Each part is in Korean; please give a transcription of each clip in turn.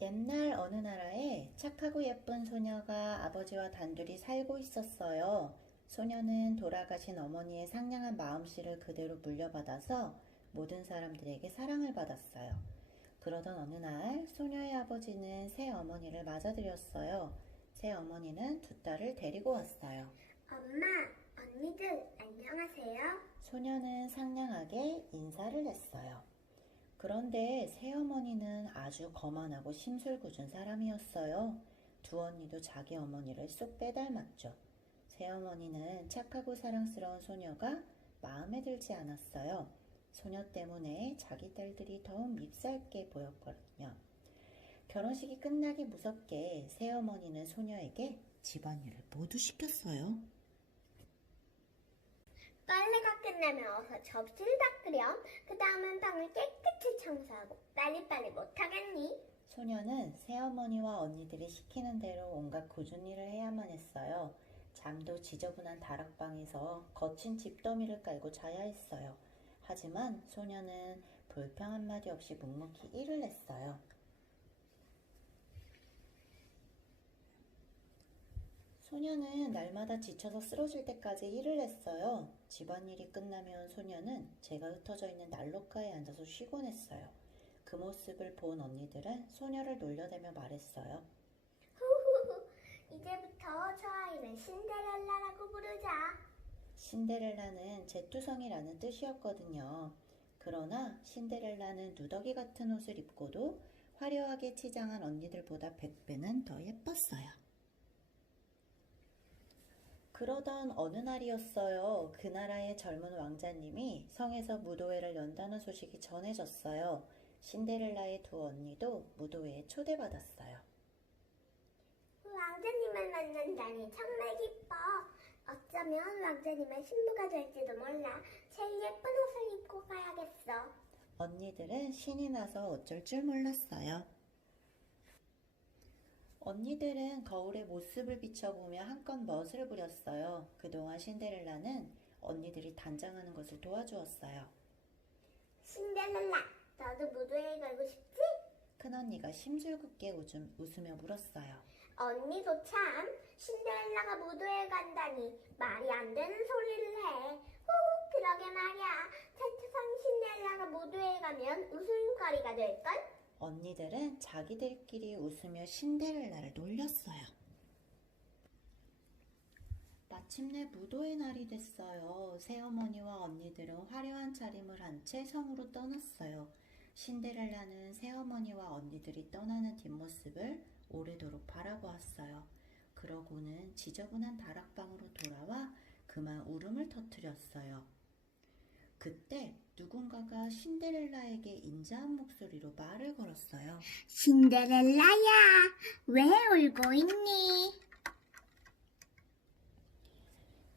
옛날 어느 나라에 착하고 예쁜 소녀가 아버지와 단둘이 살고 있었어요. 소녀는 돌아가신 어머니의 상냥한 마음씨를 그대로 물려받아서 모든 사람들에게 사랑을 받았어요. 그러던 어느 날 소녀의 아버지는 새 어머니를 맞아들였어요. 새 어머니는 두 딸을 데리고 왔어요. 엄마, 언니들 안녕하세요. 소녀는 상냥하게 인사를 했어요. 그런데 새어머니는 아주 거만하고 심술궂은 사람이었어요. 두 언니도 자기 어머니를 쏙 빼닮았죠. 새어머니는 착하고 사랑스러운 소녀가 마음에 들지 않았어요. 소녀 때문에 자기 딸들이 더욱 밉살게 보였거든요. 결혼식이 끝나기 무섭게 새어머니는 소녀에게 집안일을 모두 시켰어요. 빨래가 끝나면 어서 접시를 닦으렴. 그 다음은 방을 깨끗이 청소하고 빨리빨리 못하겠니? 소녀는 새어머니와 언니들이 시키는 대로 온갖 굳은 일을 해야만 했어요. 잠도 지저분한 다락방에서 거친 집더미를 깔고 자야 했어요. 하지만 소녀는 불평 한마디 없이 묵묵히 일을 했어요. 소녀는 날마다 지쳐서 쓰러질 때까지 일을 했어요. 집안일이 끝나면 소녀는 제가 흩어져 있는 난로가에 앉아서 쉬곤 했어요. 그 모습을 본 언니들은 소녀를 놀려대며 말했어요. 후후후, 이제부터 저 아이는 신데렐라라고 부르자. 신데렐라는 재투성이라는 뜻이었거든요. 그러나 신데렐라는 누더기 같은 옷을 입고도 화려하게 치장한 언니들보다 100배는 더 예뻤어요. 그러던 어느 날이었어요. 그 나라의 젊은 왕자님이 성에서 무도회를 연다는 소식이 전해졌어요. 신데렐라의 두 언니도 무도회에 초대받았어요. 왕자님을 만난다니 정말 기뻐. 어쩌면 왕자님의 신부가 될지도 몰라. 제일 예쁜 옷을 입고 가야겠어. 언니들은 신이 나서 어쩔 줄 몰랐어요. 언니들은 거울에 모습을 비춰보며 한껏 멋을 부렸어요. 그동안 신데렐라는 언니들이 단장하는 것을 도와주었어요. 신데렐라, 너도 무도회에 걸고 싶지? 큰언니가 심술궂게 웃으며 물었어요. 언니도 참 신데렐라가 무도회 간다니 말이 안 되는 소리를 해. 후, 그러게 말이야. 세상 신데렐라가 무도회 가면 웃음거리가 될걸? 언니들은 자기들끼리 웃으며 신데렐라를 놀렸어요. 마침내 무도회 날이 됐어요. 새어머니와 언니들은 화려한 차림을 한 채 성으로 떠났어요. 신데렐라는 새어머니와 언니들이 떠나는 뒷모습을 오래도록 바라보았어요. 그러고는 지저분한 다락방으로 돌아와 그만 울음을 터뜨렸어요. 그때 누군가가 신데렐라에게 인자한 목소리로 말을 걸었어요. 신데렐라야, 왜 울고 있니?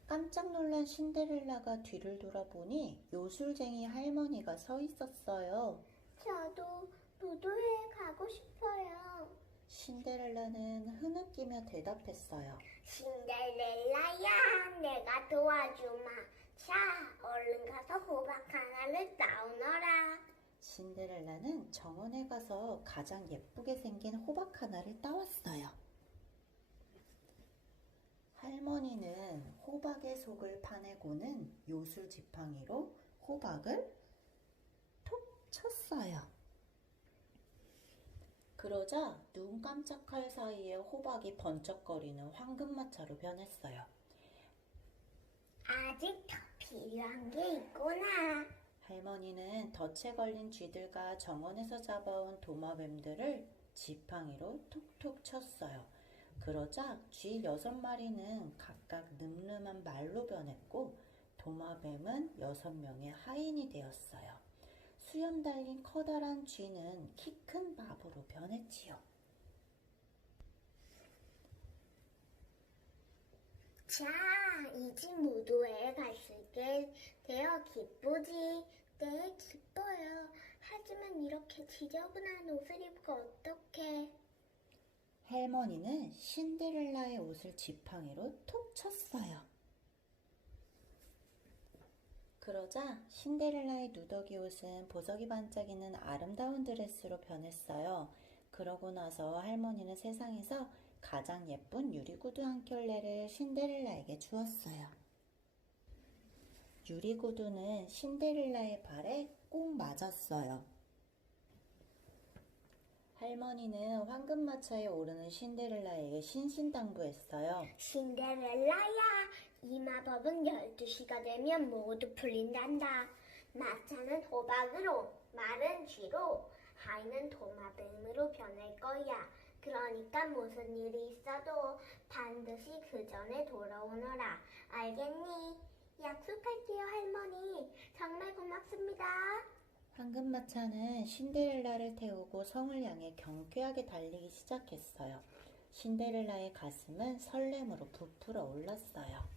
깜짝 놀란 신데렐라가 뒤를 돌아보니 요술쟁이 할머니가 서 있었어요. 저도 무도회에 가고 싶어요. 신데렐라는 흐느끼며 대답했어요. 신데렐라야, 내가 도와주마. 자, 얼른 가서 호박 하나를 따오너라. 신데렐라는 정원에 가서 가장 예쁘게 생긴 호박 하나를 따왔어요. 할머니는 호박의 속을 파내고는 요술 지팡이로 호박을 톡 쳤어요. 그러자 눈 깜짝할 사이에 호박이 번쩍거리는 황금마차로 변했어요. 아직 더 필요한 게 있구나. 할머니는 덫에 걸린 쥐들과 정원에서 잡아온 도마뱀들을 지팡이로 톡톡 쳤어요. 그러자 쥐 6마리는 각각 늠름한 말로 변했고 도마뱀은 6명의 하인이 되었어요. 수염 달린 커다란 쥐는 키 큰 마부로 변했지요. 자, 이 집 무도회에 갈 수 있게 되어 기쁘지. 네, 기뻐요. 하지만 이렇게 지저분한 옷을 입고 어떡해. 할머니는 신데렐라의 옷을 지팡이로 톡 쳤어요. 그러자 신데렐라의 누더기 옷은 보석이 반짝이는 아름다운 드레스로 변했어요. 그러고 나서 할머니는 세상에서 가장 예쁜 유리구두 한 켤레를 신데렐라에게 주었어요. 유리구두는 신데렐라의 발에 꼭 맞았어요. 할머니는 황금마차에 오르는 신데렐라에게 신신당부했어요. 신데렐라야, 이 마법은 12시가 되면 모두 풀린단다. 마차는 호박으로, 말은 쥐로, 하이는 도마뱀으로 변할 거야. 그러니까 무슨 일이 있어도 반드시 그 전에 돌아오너라. 알겠니? 약속할게요, 할머니. 정말 고맙습니다. 황금마차는 신데렐라를 태우고 성을 향해 경쾌하게 달리기 시작했어요. 신데렐라의 가슴은 설렘으로 부풀어 올랐어요.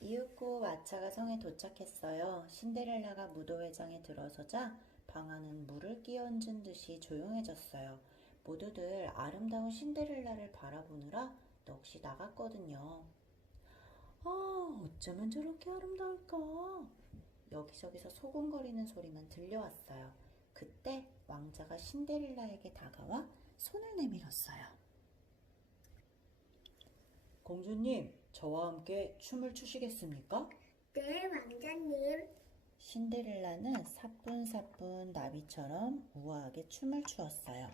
이윽고 마차가 성에 도착했어요. 신데렐라가 무도회장에 들어서자 방 안은 물을 끼얹은 듯이 조용해졌어요. 모두들 아름다운 신데렐라를 바라보느라 넋이 나갔거든요. 어쩌면 저렇게 아름다울까? 여기저기서 소곤거리는 소리만 들려왔어요. 그때 왕자가 신데렐라에게 다가와 손을 내밀었어요. 공주님, 저와 함께 춤을 추시겠습니까? 네, 왕자님. 신데렐라는 사뿐사뿐 나비처럼 우아하게 춤을 추었어요.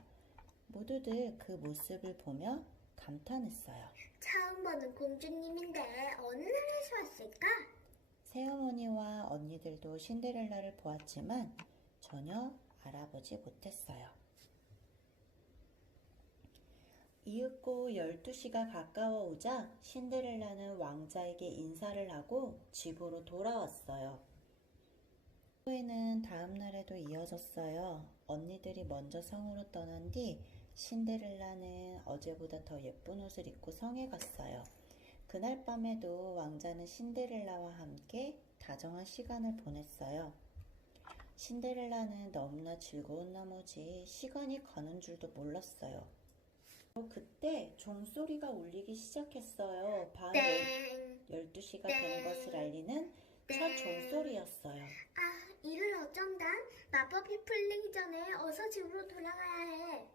모두들 그 모습을 보며 감탄했어요. 처음 보는 공주님인데 어느 나라에서 왔을까? 새어머니와 언니들도 신데렐라를 보았지만 전혀 알아보지 못했어요. 이윽고 12시가 가까워오자 신데렐라는 왕자에게 인사를 하고 집으로 돌아왔어요. 후회는 다음 날에도 이어졌어요. 언니들이 먼저 성으로 떠난 뒤 신데렐라는 어제보다 더 예쁜 옷을 입고 성에 갔어요. 그날 밤에도 왕자는 신데렐라와 함께 다정한 시간을 보냈어요. 신데렐라는 너무나 즐거운 나머지 시간이 가는 줄도 몰랐어요. 그때 종소리가 울리기 시작했어요. 바로 땡. 12시가 된 것을 알리는 첫 종소리였어요. 이를 어쩐다. 마법이 풀리기 전에 어서 집으로 돌아가야 해.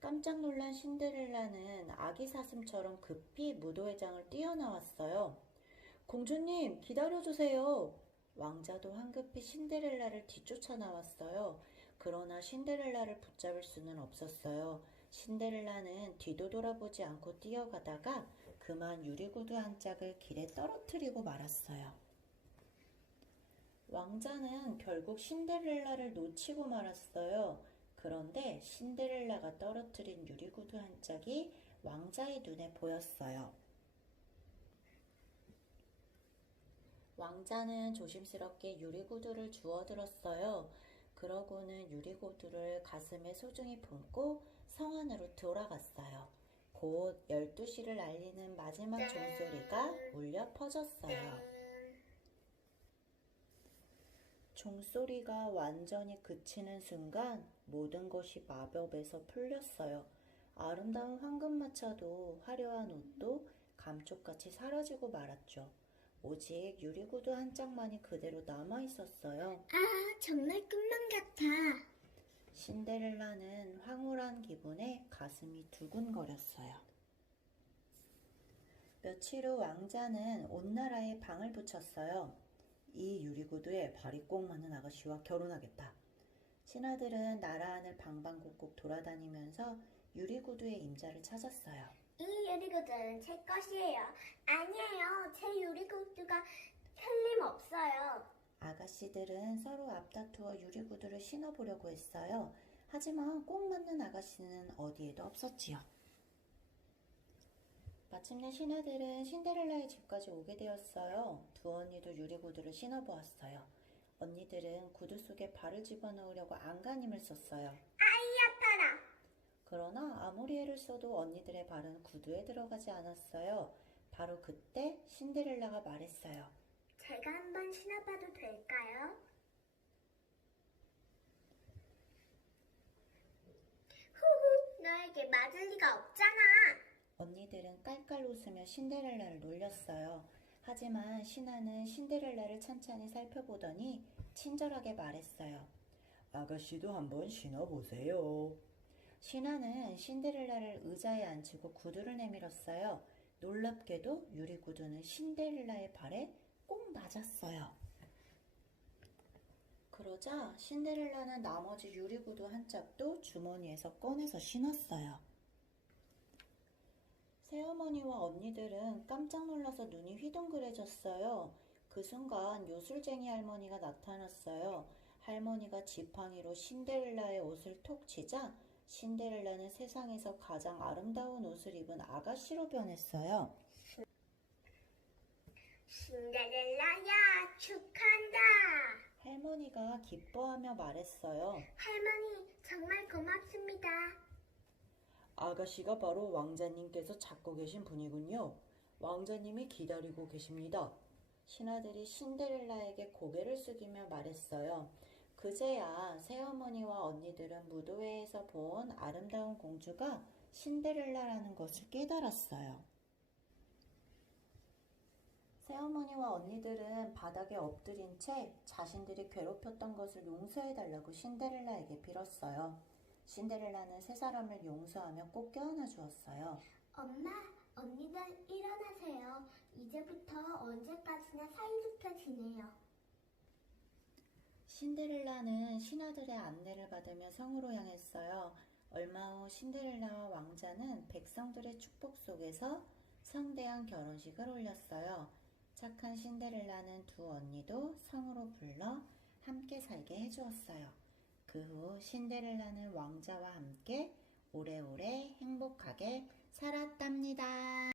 깜짝 놀란 신데렐라는 아기 사슴처럼 급히 무도회장을 뛰어나왔어요. 공주님, 기다려주세요. 왕자도 황급히 신데렐라를 뒤쫓아 나왔어요. 그러나 신데렐라를 붙잡을 수는 없었어요. 신데렐라는 뒤도 돌아보지 않고 뛰어가다가 그만 유리구두 한 짝을 길에 떨어뜨리고 말았어요. 왕자는 결국 신데렐라를 놓치고 말았어요. 그런데 신데렐라가 떨어뜨린 유리구두 한 짝이 왕자의 눈에 보였어요. 왕자는 조심스럽게 유리구두를 주워들었어요. 그러고는 유리구두를 가슴에 소중히 품고 성 안으로 돌아갔어요. 곧 12시를 알리는 마지막 종소리가 울려 퍼졌어요. 종소리가 완전히 그치는 순간 모든 것이 마법에서 풀렸어요. 아름다운 황금마차도 화려한 옷도 감쪽같이 사라지고 말았죠. 오직 유리구두 한 짝만이 그대로 남아있었어요. 정말 꿈만 같아. 신데렐라는 황홀한 기분에 가슴이 두근거렸어요. 며칠 후 왕자는 온 나라에 방을 붙였어요. 이 유리구두에 발이 꼭 맞는 아가씨와 결혼하겠다. 신하들은 나라 안을 방방곡곡 돌아다니면서 유리구두의 임자를 찾았어요. 이 유리구두는 제 것이에요. 아니에요. 제 유리구두가 틀림없어요. 아가씨들은 서로 앞다투어 유리구두를 신어보려고 했어요. 하지만 꼭 맞는 아가씨는 어디에도 없었지요. 마침내 신하들은 신데렐라의 집까지 오게 되었어요. 두 언니도 유리구두를 신어보았어요. 언니들은 구두 속에 발을 집어넣으려고 안간힘을 썼어요. 아파라. 그러나 아무리 애를 써도 언니들의 발은 구두에 들어가지 않았어요. 바로 그때 신데렐라가 말했어요. 제가 한번 신어봐도 될까요? 후후, 너에게 맞을 리가 없잖아. 언니들은 깔깔 웃으며 신데렐라를 놀렸어요. 하지만 신하는 신데렐라를 찬찬히 살펴보더니 친절하게 말했어요. 아가씨도 한번 신어보세요. 신하는 신데렐라를 의자에 앉히고 구두를 내밀었어요. 놀랍게도 유리구두는 신데렐라의 발에 꼭 맞았어요. 그러자 신데렐라는 나머지 유리구두 한 짝도 주머니에서 꺼내서 신었어요. 새어머니와 언니들은 깜짝 놀라서 눈이 휘둥그레졌어요. 그 순간 요술쟁이 할머니가 나타났어요. 할머니가 지팡이로 신데렐라의 옷을 톡 치자 신데렐라는 세상에서 가장 아름다운 옷을 입은 아가씨로 변했어요. 신데렐라야, 축하한다. 할머니가 기뻐하며 말했어요. 할머니, 정말 고맙습니다. 아가씨가 바로 왕자님께서 찾고 계신 분이군요. 왕자님이 기다리고 계십니다. 신하들이 신데렐라에게 고개를 숙이며 말했어요. 그제야 새어머니와 언니들은 무도회에서 본 아름다운 공주가 신데렐라라는 것을 깨달았어요. 새어머니와 언니들은 바닥에 엎드린 채 자신들이 괴롭혔던 것을 용서해달라고 신데렐라에게 빌었어요. 신데렐라는 세 사람을 용서하며 꼭 껴안아 주었어요. 엄마, 언니들 일어나세요. 이제부터 언제까지나 사이좋게 지내요. 신데렐라는 신하들의 안내를 받으며 성으로 향했어요. 얼마 후 신데렐라와 왕자는 백성들의 축복 속에서 성대한 결혼식을 올렸어요. 착한 신데렐라는 두 언니도 성으로 불러 함께 살게 해주었어요. 그 후 신데렐라는 왕자와 함께 오래오래 행복하게 살았답니다.